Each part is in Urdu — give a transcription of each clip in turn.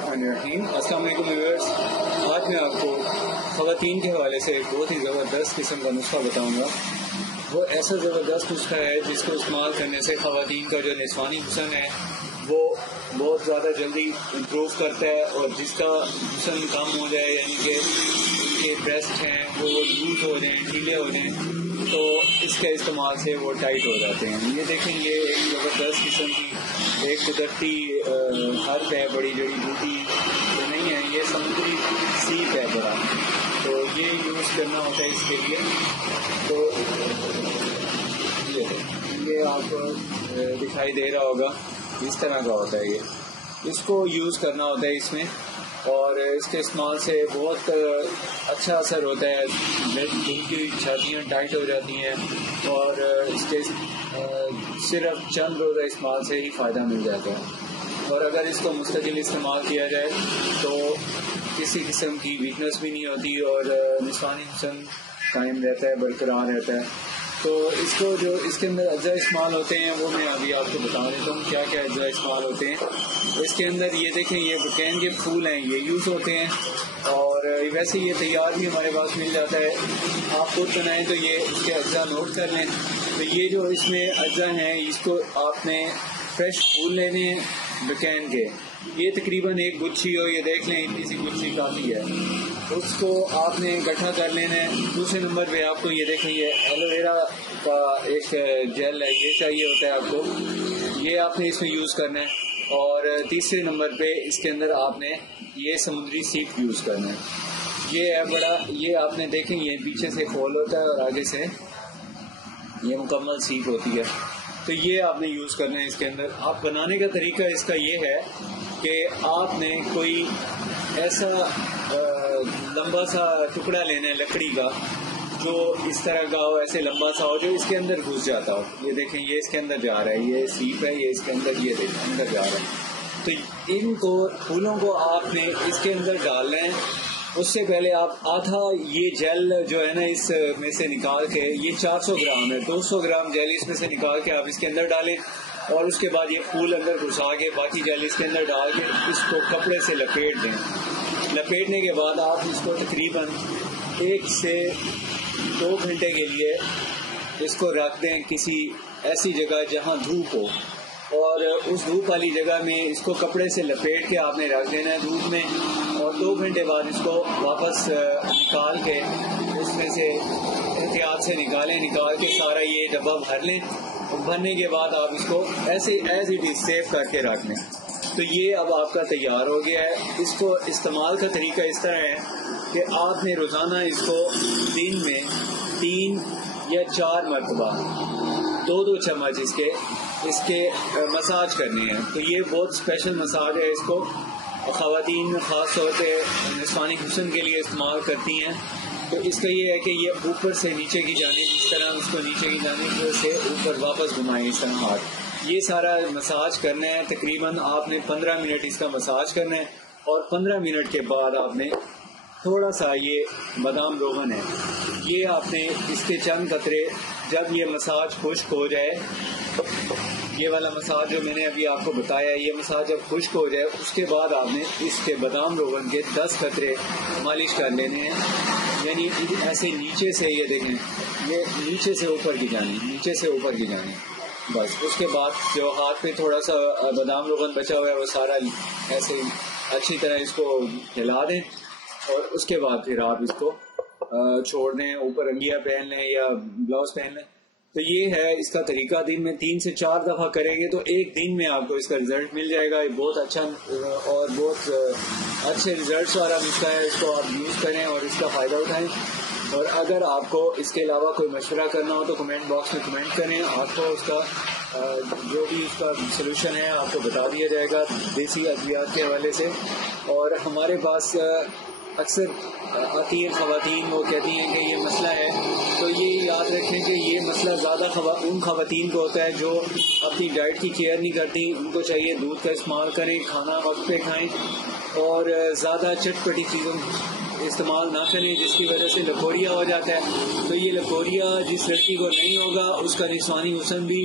الرحمن الرحیم۔ السلام علیکم ویورز، آج میں آپ کو خواتین کے حوالے سے بہت ہی زبردست قسم کا نسخہ بتاؤں گا۔ وہ ایسا زبردست نسخہ ہے جس کو استعمال کرنے سے خواتین کا جو نسوانی حسن ہے وہ بہت زیادہ جلدی امپروو کرتا ہے، اور جس کا حسن کم ہو جائے، یعنی کہ ان کے بریسٹ ہیں وہ لوز ہو جائیں، ڈھیلے ہو جائیں، تو اس کے استعمال سے وہ ٹائٹ ہو جاتے ہیں۔ یہ دیکھیں، یہ ایک زبردست قسم کی ایک قدرتی ہرب ہے، بڑی جڑی بوٹی تو نہیں ہے، یہ سمندری سیپ ہے بڑا، تو یہ یوز کرنا ہوتا ہے اس کے لیے۔ تو یہ آپ کو دکھائی دے رہا ہوگا، اس طرح کا ہوتا ہے، یہ اس کو یوز کرنا ہوتا ہے اس میں، اور اس کے استعمال سے بہت اچھا اثر ہوتا ہے۔ دل کی چھاتیاں ٹائٹ ہو جاتی ہیں، اور اس کے صرف چند روزہ استعمال سے ہی فائدہ مل جاتا ہے، اور اگر اس کو مستقل استعمال کیا جائے تو کسی قسم کی ویکنس بھی نہیں ہوتی، اور نسوانی حسن قائم رہتا ہے، برقرار رہتا ہے۔ تو اس کو جو اس کے اندر اجزاء استعمال ہوتے ہیں وہ میں ابھی آپ کو بتا دیتا ہوں کیا کیا اجزاء استعمال ہوتے ہیں۔ اس کے اندر یہ دیکھیں، یہ بٹین کے پھول ہیں، یہ یوز ہوتے ہیں، اور ویسے یہ تیار بھی ہمارے پاس مل جاتا ہے، آپ خود بنائیں تو یہ اس کے اجزاء نوٹ کر لیں۔ تو یہ جو اس میں اجزاء ہیں، اس کو آپ نے فریش پھول لینے ہیں بکین کے، یہ تقریباً ایک گچھی ہو، یہ دیکھ لیں اتنی سی گچھی کافی ہے، اس کو آپ نے اکٹھا کر لینا ہے۔ دوسرے نمبر پہ آپ کو یہ دیکھیں، یہ ایلو ویرا کا ایک جیل ہے، یہ چاہیے ہوتا ہے آپ کو، یہ آپ نے اس میں یوز کرنا ہے۔ اور تیسرے نمبر پہ اس کے اندر آپ نے یہ سمندری سیپ یوز کرنا ہے، یہ ہے بڑا، یہ آپ نے دیکھیں، یہ پیچھے سے کھول ہوتا ہے اور آگے سے یہ مکمل سیپ ہوتی ہے، تو یہ آپ نے یوز کرنا ہے اس کے اندر۔ آپ بنانے کا طریقہ اس کا یہ ہے کہ آپ نے کوئی ایسا لمبا سا ٹکڑا لینا ہے لکڑی کا، جو اس طرح کا ہو، ایسے لمبا سا ہو، جو اس کے اندر گھس جاتا ہو۔ یہ دیکھیں، یہ اس کے اندر جا رہا ہے، یہ سیپ ہے، یہ اس کے اندر، یہ دیکھیں اندر جا رہا ہے۔ تو ان کو پھولوں کو آپ نے اس کے اندر ڈالنا ہے۔ اس سے پہلے آپ آدھا یہ جیل جو ہے نا اس میں سے نکال کے، یہ 400 گرام ہے، 200 گرام جیل اس میں سے نکال کے آپ اس کے اندر ڈالیں، اور اس کے بعد یہ پھول اندر گھسا کے باقی جیل اس کے اندر ڈال کے اس کو کپڑے سے لپیٹ دیں۔ لپیٹنے کے بعد آپ اس کو تقریباً 1 سے 2 گھنٹے کے لیے اس کو رکھ دیں کسی ایسی جگہ جہاں دھوپ ہو، اور اس دھوپ والی جگہ میں اس کو کپڑے سے لپیٹ کے آپ نے رکھ دینا ہے دھوپ میں، اور 2 گھنٹے بعد اس کو واپس نکال کے اس میں سے احتیاط سے نکال کے سارا یہ ڈبہ بھر لیں۔ بھرنے کے بعد آپ اس کو ایسے ایز اٹ از سیو کر کے رکھ لیں۔ تو یہ اب آپ کا تیار ہو گیا ہے۔ اس کو استعمال کا طریقہ اس طرح ہے کہ آپ نے روزانہ اس کو دن میں 3 یا 4 مرتبہ 2 چمچ اس کے مساج کرنی ہے۔ تو یہ بہت اسپیشل مساج ہے، اس کو خواتین خاص طور پہ نسوانی حسن کے لیے استعمال کرتی ہیں۔ تو اس کا یہ ہے کہ یہ اوپر سے نیچے کی جانب، اس طرح اس کو نیچے کی جانب سے اوپر واپس گھمائیں، اس طرح ہاتھ، یہ سارا مساج کرنا ہے۔ تقریباً آپ نے 15 منٹ اس کا مساج کرنا ہے، اور 15 منٹ کے بعد آپ نے تھوڑا سا یہ بادام روغن ہے، یہ آپ نے اس کے چند قطرے، جب یہ مساج خشک ہو جائے، یہ والا مساج جو میں نے ابھی آپ کو بتایا، یہ مساج جب خشک ہو جائے اس کے بعد آپ نے اس کے بادام روغن کے 10 قطرے مالش کر لینے ہیں، یعنی ایسے نیچے سے، یہ دیکھیں، یہ نیچے سے اوپر کی جانب، نیچے سے اوپر کی جانب، بس۔ اس کے بعد جو ہاتھ پہ تھوڑا سا بادام روغن بچا ہوا ہے وہ سارا ایسے اچھی طرح اس کو ہلا دیں، اور اس کے بعد پھر آپ اس کو چھوڑ دیں، اوپر انگیا پہن لیں یا بلاؤز پہن لیں۔ تو یہ ہے اس کا طریقہ۔ دن میں 3 سے 4 دفعہ کریں گے تو ایک دن میں آپ کو اس کا رزلٹ مل جائے گا۔ یہ بہت اچھا اور بہت اچھے رزلٹس والا نسخہ ہے، اس کو آپ یوز کریں اور اس کا فائدہ اٹھائیں۔ اور اگر آپ کو اس کے علاوہ کوئی مشورہ کرنا ہو تو کمنٹ باکس میں کمنٹ کریں، آپ کو اس کا جو بھی اس کا سلوشن ہے آپ کو بتا دیا جائے گا دیسی ادویات کے حوالے سے۔ اور ہمارے پاس اکثر آتی ہیں خواتین، وہ کہتی ہیں کہ یہ مسئلہ ہے، تو یہ یاد رکھیں کہ یہ مسئلہ زیادہ ان خواتین کو ہوتا ہے جو اپنی ڈائٹ کی کیئر نہیں کرتی۔ ان کو چاہیے دودھ کا استعمال کریں، کھانا وقت پہ کھائیں، اور زیادہ چٹپٹی چیزوں استعمال نہ کریں جس کی وجہ سے لکوریا ہو جاتا ہے۔ تو یہ لکوریا جس لڑکی کو نہیں ہوگا اس کا نسوانی حسن بھی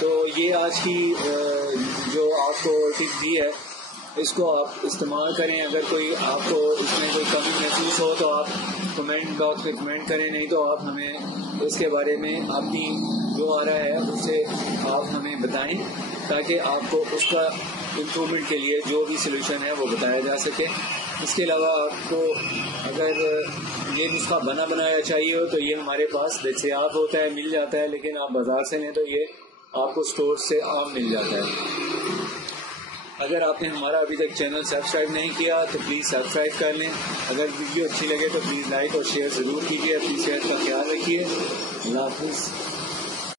تو یہ آج کی جو آپ کو ٹپ دی ہے اس کو آپ استعمال کریں. اگر کوئی آپ کو اس میں کوئی کمی محسوس ہو تو آپ کمنٹ باکس میں کمنٹ کریں, نہیں تو آپ ہمیں اس کے بارے میں اپنی جو آ رہا ہے اسے آپ ہمیں بتائیں تاکہ آپ کو اس کا امپرومنٹ کے لیے جو بھی سلوشن ہے وہ بتایا جا سکے. اس کے علاوہ آپ کو اگر یہ نسخہ بنا بنایا چاہیے ہو تو یہ ہمارے پاس دستیاب ہوتا ہے, مل جاتا ہے, لیکن آپ بازار سے لیں تو یہ آپ کو اسٹور سے عام مل جاتا ہے. اگر آپ نے ہمارا ابھی تک چینل سبسکرائب نہیں کیا تو پلیز سبسکرائب کر لیں. اگر ویڈیو اچھی لگے تو پلیز لائک اور شیئر ضرور کیجیے. اپنی صحت کا خیال رکھیے. اللہ حافظ.